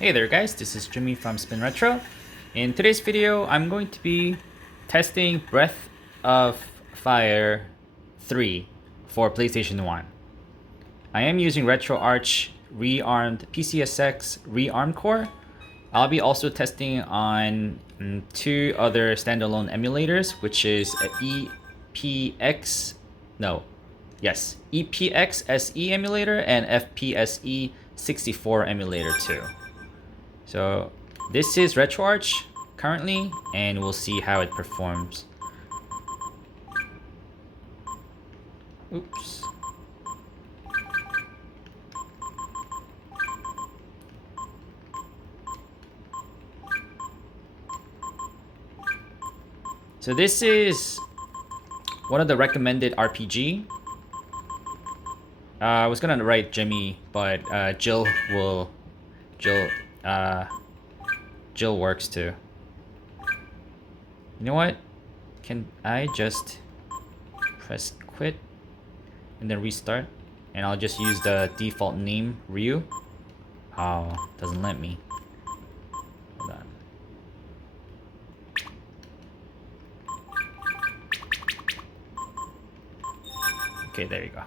Hey there guys, this is Jimmy from Spin Retro. In today's video, I'm going to be testing Breath of Fire 3 for PlayStation 1. I am using RetroArch ReARMed PCSX ReARMed core. I'll be also testing on two other standalone emulators, which is ePSxe emulator and FPSE64 emulator too. So this is RetroArch currently, and we'll see how it performs. Oops. So this is one of the recommended RPG. I was gonna write Jimmy, but Jill works too. You know what? Can I just press quit and then restart? And I'll just use the default name, Ryu. Oh, doesn't let me. Hold on. Okay, there you go.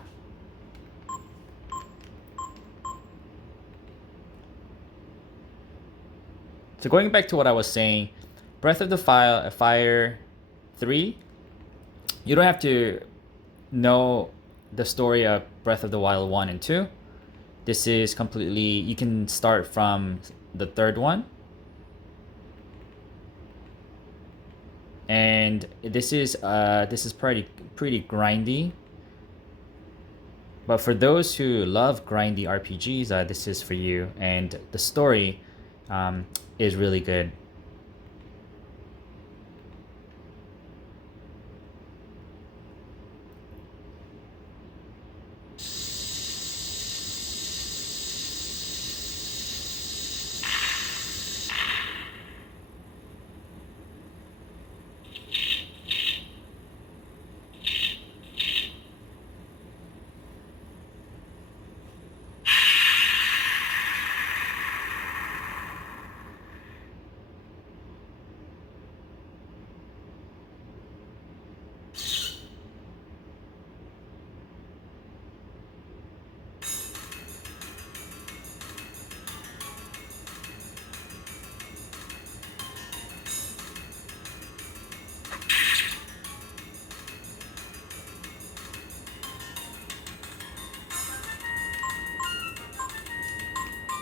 So going back to what I was saying, Breath of the Fire 3, you don't have to know the story of Breath of the Wild 1 and 2. This is completely, you can start from the third one. And this is pretty grindy. But for those who love grindy RPGs, this is for you. And the story is really good.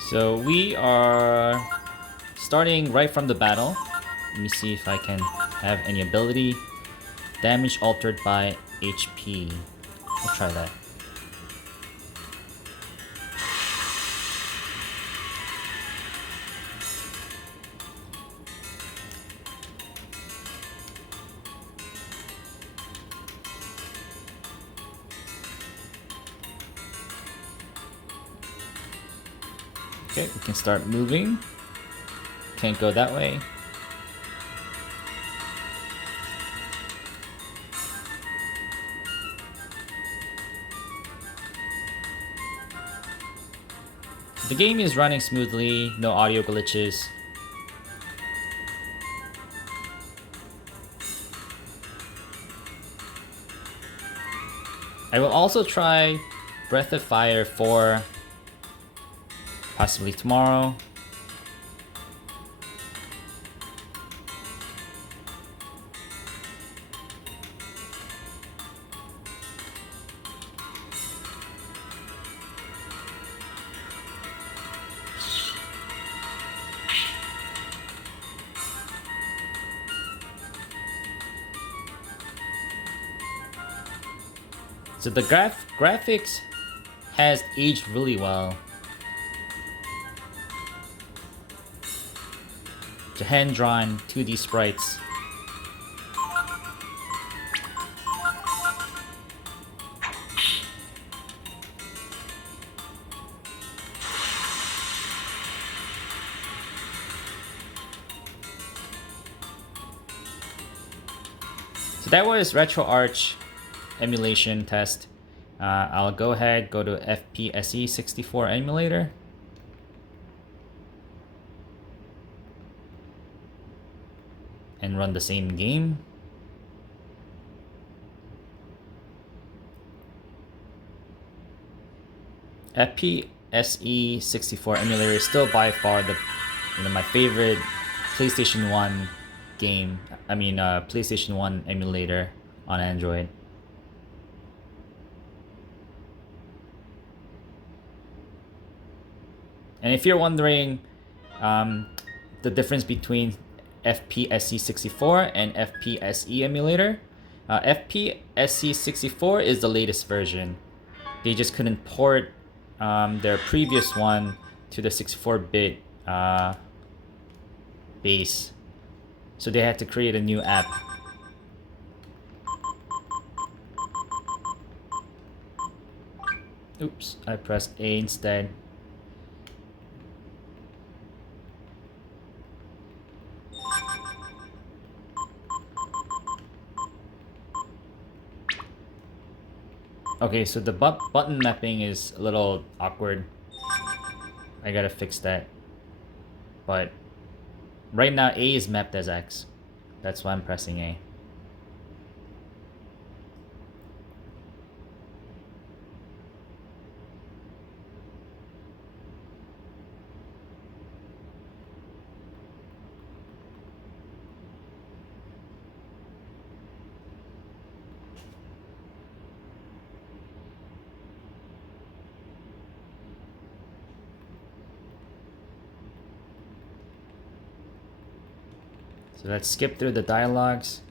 So we are starting right from the battle. Let me see if I can have any ability. Damage altered by HP. I'll try that. Okay, we can start moving. Can't go that way. The game is running smoothly, no audio glitches. I will also try Breath of Fire 4 possibly tomorrow. So the graphics has aged really well. The hand-drawn 2D sprites. So that was RetroArch emulation test. I'll go ahead, go to FPSE64 emulator. and run the same game. FPSE64 emulator is still by far the my favorite PlayStation 1 game. I mean PlayStation 1 emulator on Android. And if you're wondering the difference between FPSE64 and FPSE emulator, FPSE64 is the latest version. They just couldn't port their previous one to the 64-bit base. So they had to create a new app. Oops, I pressed A instead. Okay, so the button mapping is a little awkward. I gotta fix that. But right now A is mapped as X. That's why I'm pressing A. So let's skip through the dialogues.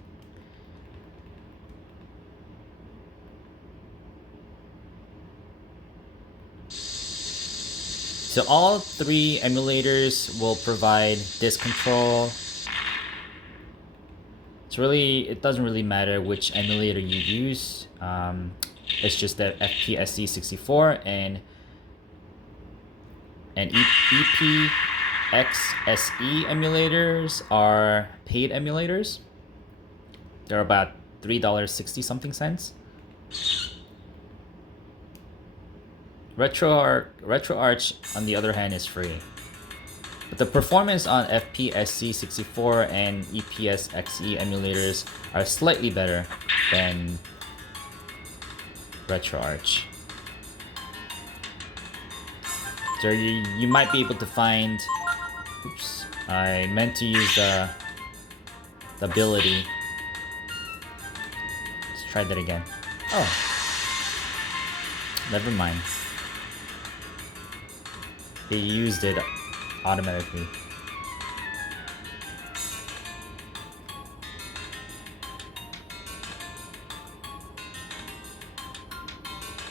So all three emulators will provide disk control. It doesn't really matter which emulator you use. It's just that FPSC64 and ePSxe emulators are paid emulators. They're about $3.60 something cents. RetroArch, on the other hand, is free. But the performance on FPSC64 and ePSxe emulators are slightly better than RetroArch. So you might be able to find... Oops, I meant to use the ability. Let's try that again. Oh. Never mind. They used it automatically.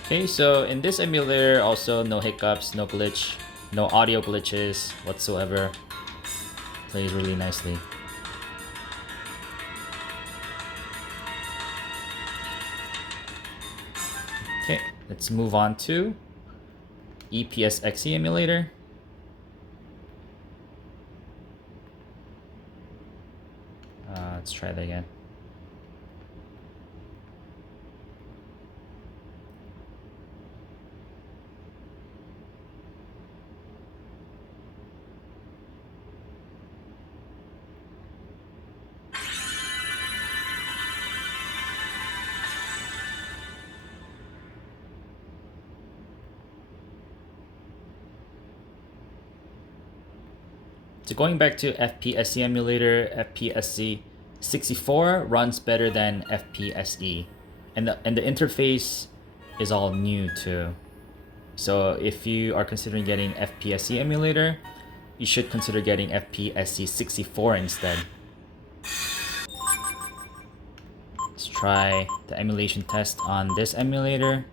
Okay, so in this emulator also no hiccups, no glitch, no audio glitches whatsoever. Plays really nicely. Okay, let's move on to ePSxe emulator. Let's try that again. So going back to FPSE emulator, FPSC64 runs better than FPSE, and the interface is all new too. So if you are considering getting FPSE emulator, you should consider getting FPSC64 instead. Let's try the emulation test on this emulator.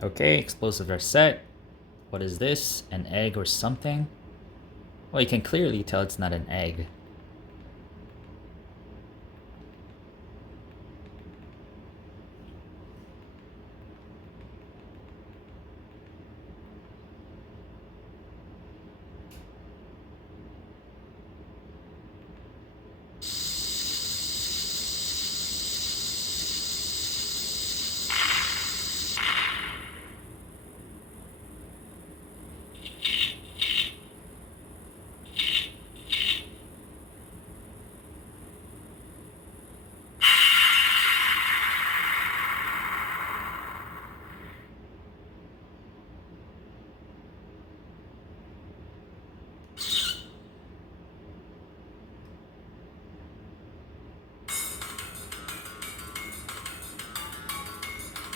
Okay, explosives are set. What is this? An egg or something? Well, you can clearly tell it's not an egg.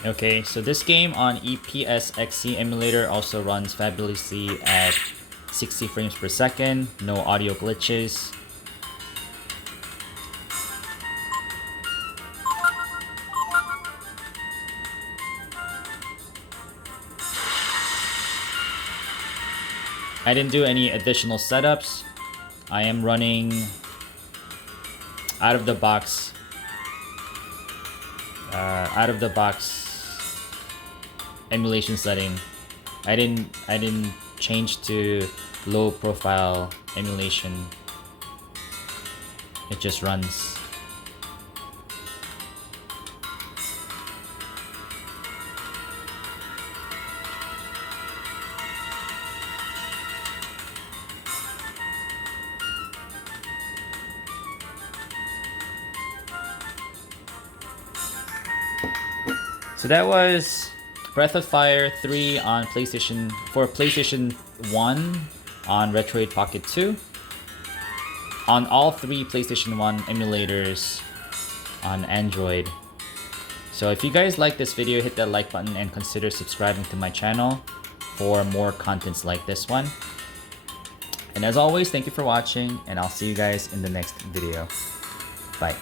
Okay, so this game on ePSxe emulator also runs fabulously at 60 frames per second, no audio glitches. I didn't do any additional setups. I am running out of the box emulation setting. I didn't change to low profile emulation. It just runs. So that was Breath of Fire 3 on PlayStation 1 on Retroid Pocket 2. On all 3 PlayStation 1 emulators on Android. So if you guys like this video, hit that like button and consider subscribing to my channel for more contents like this one. And as always, thank you for watching, and I'll see you guys in the next video. Bye.